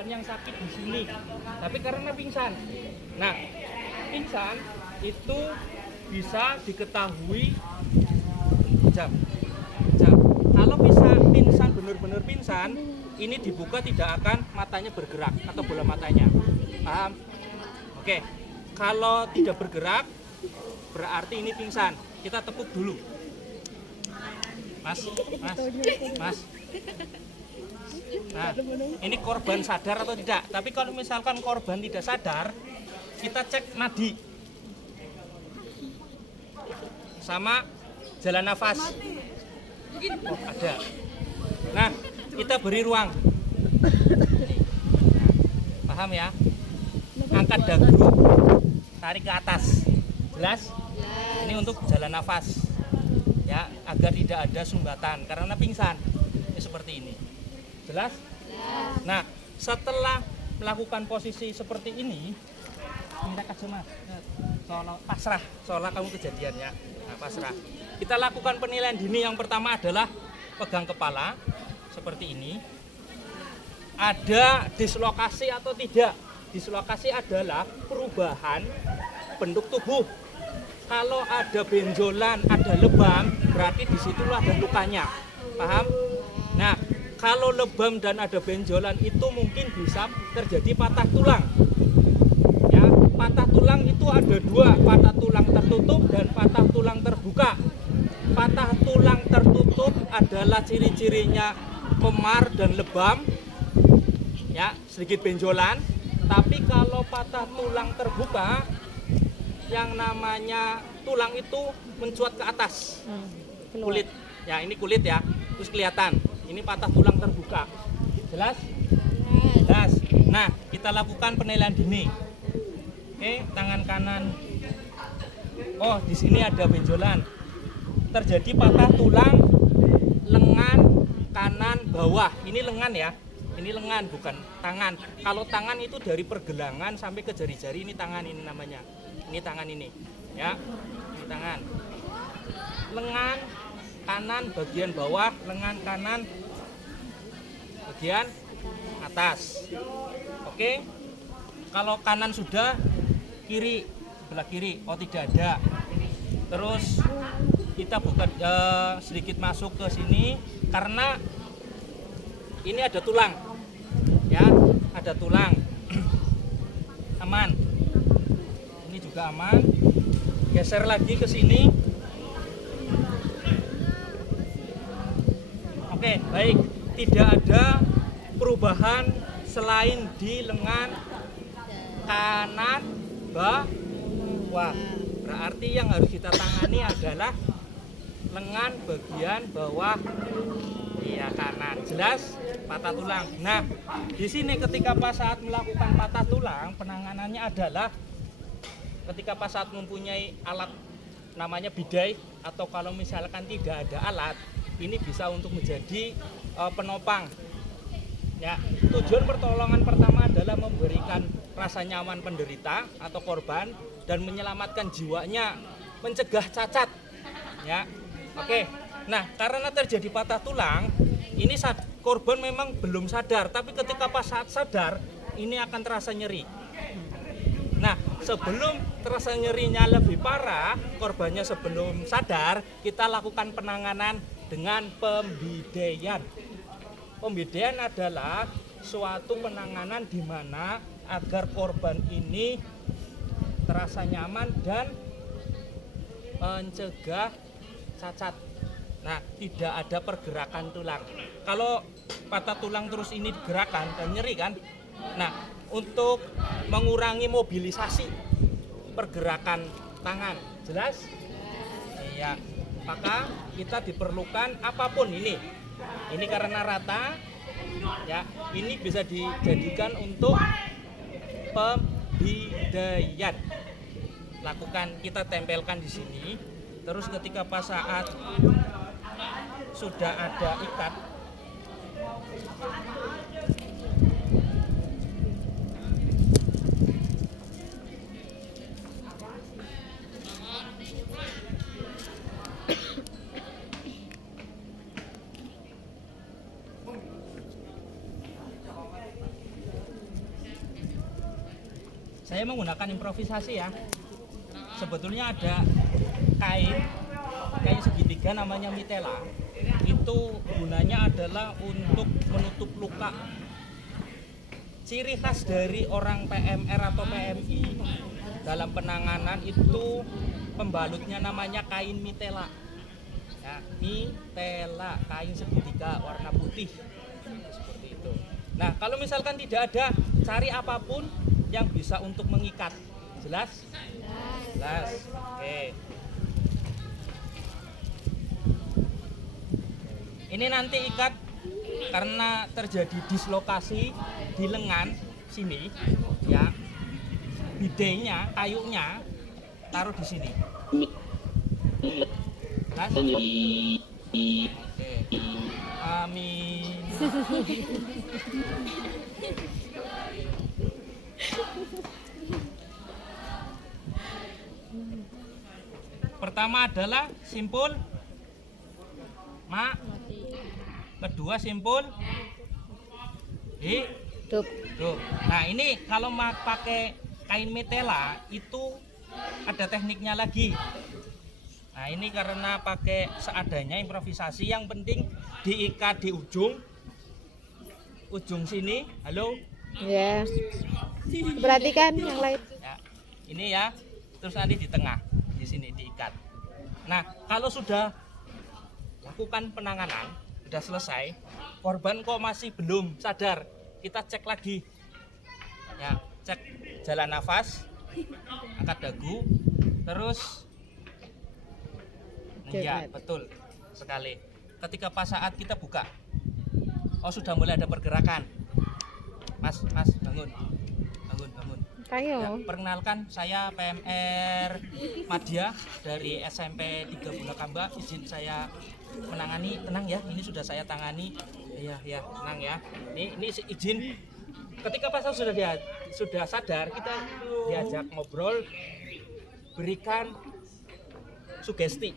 bukan yang sakit di sini, tapi karena pingsan. Nah, pingsan itu bisa diketahui jam. Kalau pingsan benar-benar pingsan, ini dibuka tidak akan matanya bergerak atau bola matanya. Paham? Oke. Kalau tidak bergerak berarti ini pingsan. Kita tepuk dulu. Mas. Nah, ini korban sadar atau tidak? Tapi kalau misalkan korban tidak sadar, kita cek nadi sama jalan nafas. Oh, ada. Nah, kita beri ruang. Paham ya? Angkat dagu, tarik ke atas. Jelas? Ini untuk jalan nafas. Ya, agar tidak ada sumbatan karena pingsan. Ini seperti ini. Jelas? Nah, setelah melakukan posisi seperti ini, minta kasih mas, pasrah, seolah kamu kejadian ya. Nah, pasrah. Kita lakukan penilaian dini. Yang pertama adalah pegang kepala seperti ini. Ada dislokasi atau tidak? Dislokasi adalah perubahan bentuk tubuh. Kalau ada benjolan, ada lebam, berarti disitulah ada lukanya. Paham? Nah, kalau lebam dan ada benjolan itu mungkin bisa terjadi patah tulang. Ya, patah tulang itu ada dua, patah tulang tertutup dan patah tulang terbuka. Patah tulang tertutup adalah ciri-cirinya memar dan lebam, ya, sedikit benjolan. Tapi kalau patah tulang terbuka, yang namanya tulang itu mencuat ke atas, kulit. Ya, ini kulit ya, terus kelihatan. Ini patah tulang terbuka. Jelas? Jelas. Nah, kita lakukan penilaian dini. Oke, tangan kanan. Oh, di sini ada benjolan. Terjadi patah tulang lengan kanan bawah. Ini lengan ya. Ini lengan bukan tangan. Kalau tangan itu dari pergelangan sampai ke jari-jari, ini tangan ini namanya. Ini tangan ini. Ya. Ini tangan. Lengan kanan bagian bawah, lengan kanan bagian atas. Oke. Kalau kanan sudah, kiri, sebelah kiri. Oh, tidak ada. Terus kita buka sedikit masuk ke sini karena ini ada tulang. Ya, ada tulang. Aman. Ini juga aman. Geser lagi ke sini. Oke, baik. Tidak ada perubahan selain di lengan kanan bawah. Berarti yang harus kita tangani adalah lengan bagian bawah, iya, kanan. Jelas? Patah tulang. Nah, di sini ketika pas saat melakukan patah tulang, penanganannya adalah ketika pas saat mempunyai alat namanya bidai, atau kalau misalkan tidak ada alat, ini bisa untuk menjadi penopang. Ya, tujuan pertolongan pertama adalah memberikan rasa nyaman penderita atau korban dan menyelamatkan jiwanya, mencegah cacat. Ya, oke. Nah, karena terjadi patah tulang, ini korban memang belum sadar, tapi ketika pas saat sadar, ini akan terasa nyeri. Nah, sebelum terasa nyerinya lebih parah, korbannya sebelum sadar, kita lakukan penanganan dengan pembidaian. Pembidaian adalah suatu penanganan di mana agar korban ini terasa nyaman dan mencegah cacat. Nah, tidak ada pergerakan tulang. Kalau patah tulang terus ini digerakkan dan nyeri kan? Nah, untuk mengurangi mobilisasi pergerakan tangan, jelas? Iya. Maka kita diperlukan apapun ini. Ini karena rata, ya. Ini bisa dijadikan untuk pembidaian. Lakukan, kita tempelkan di sini. Terus ketika pas saat sudah ada ikat, Saya menggunakan improvisasi ya. Sebetulnya ada kain segitiga namanya mitela. Itu gunanya adalah untuk menutup luka. Ciri khas dari orang PMR atau PMI dalam penanganan itu pembalutnya namanya kain mitela. Ya, mitela, kain segitiga warna putih. Seperti itu. Nah, kalau misalkan tidak ada, cari apapun yang bisa untuk mengikat. Jelas? Jelas. Oke. Ini nanti ikat karena terjadi dislokasi di lengan sini, ya. Bidenya, kayunya taruh di sini. Jelas? Oke. Amin. Pertama adalah simpul mak, kedua simpul hidup. Nah ini kalau pakai kain mitela itu ada tekniknya lagi. Nah ini karena pakai seadanya improvisasi, yang penting diikat di ujung sini. Halo. Ya. Perhatikan yang lain. Ya, ini ya. Terus nanti di tengah, di sini diikat. Nah, kalau sudah lakukan penanganan, sudah selesai, korban kok masih belum sadar, kita cek lagi. Ya, cek jalan nafas, angkat dagu, terus iya, betul sekali. Ketika pas saat kita buka, oh sudah mulai ada pergerakan. Mas, bangun. Ya, perkenalkan, saya PMR Madya dari SMP 3 Bulakamba. Izin saya menangani, tenang ya, ini sudah saya tangani. Ya, tenang ya. Ini izin. Ketika pasal sudah sadar, kita diajak ngobrol, berikan sugesti.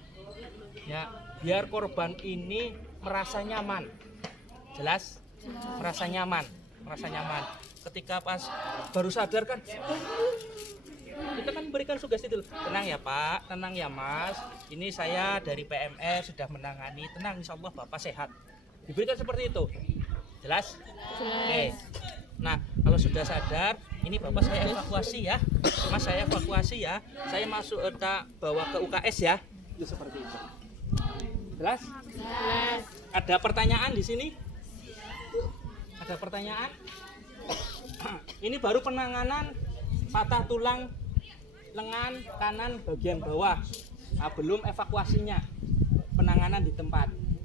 Ya, biar korban ini merasa nyaman. Jelas? Merasa nyaman. Ketika pas baru sadar kan, kita kan berikan sugesti dulu. Tenang ya Pak, tenang ya Mas, ini saya dari PMR sudah menangani, tenang, insya Allah Bapak sehat. Diberikan seperti itu. Jelas? Oke. Nah, kalau sudah sadar, ini Bapak saya evakuasi ya, Mas saya evakuasi ya, saya masuk bawa ke UKS ya. Itu seperti itu. Jelas? Jelas. Ada pertanyaan di sini? Ada pertanyaan? Ini baru penanganan patah tulang lengan kanan bagian bawah. Nah, belum evakuasinya. Penanganan di tempat.